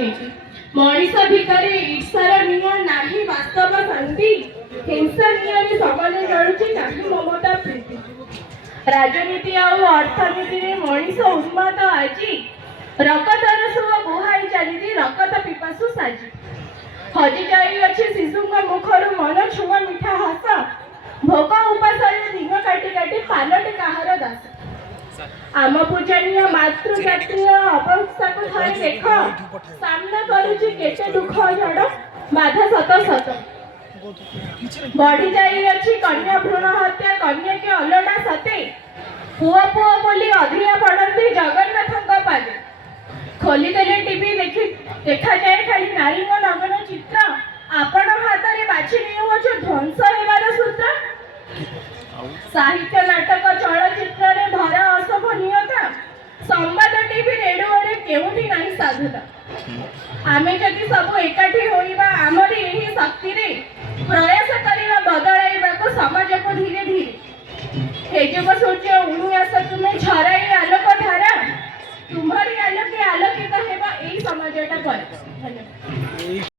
ରାଜନୀତି ମଣିଷ ଭିତରେ ଈର୍ଷାର ନିଆଁ ନାହିଁ ବାସ୍ତବ ଶାନ୍ତି ହିଂସା ନିଆଁରେ ସମାଜ ଜଳୁଛି ନାହିଁ ମମତା ପ୍ରୀତି ରାଜନୀତି ଆଉ ଅର୍ଥନୀତିରେ ମଣିଷ ଉନ୍ମାଦ ଆଜି ରକତର ସୁଅ ବୁହାଇ ଚାଲିଛି ରକତ ପିପାସୁ ସାଜି ହଜି ଯାଇଅଛି ଶିଶୁଙ୍କ ମୁଖରୁ ମନ ଛୁଆଁ ମିଠା ହସ ଭୋକ ଉପାସରେ ଦିନ କାଟି କାଟି ପାଲଟି କାହାର ଦାସ ଆମ ପୂଜନୀୟ ମାତୃଜାତୀୟ ଅବସ୍ଥାକୁ ଥରେ ଦେଖ ସାମ୍ନା କରୁଛି କେତେ ଦୁଃଖ ଝଡ଼ ବାଧା ଶତ ଶତ ବଢି ଯାଇଅଛି କନ୍ୟା ଭ୍ରୂଣ ହତ୍ୟା କନ୍ୟାକେ ଅଲଡ଼ା ସତେ ପୁଅ ପୁଅ ବୋଲି ଅଧିଆ ପଡ଼ନ୍ତି ଜଗନ୍ନାଥଙ୍କ ପାଦେ ଖୋଲିଦେଲେ ଟିଭି ଦେଖାଯାଏ ଖାଲି ନାରୀଙ୍କ ନଗ୍ନ ଚିତ୍ର ଆପଣ ହାତରେ ବାଛି ନେଉଅଛୁ ଧ୍ୱଂସ ହେବାର ସୂତ୍ର ସାହିତ୍ୟ ନାଟକ ଚଳଚ୍ଚିତ୍ରରେ ଧରା ଅଶୋଭନୀୟତା ସମ୍ବାଦ ଟିଭି ରେଡିଓରେ କେଉଁଠି ନାହିଁ ସାଧୁତା ଆମେ ଯଦି ସବୁ ଏକାଠି ହୋଇବା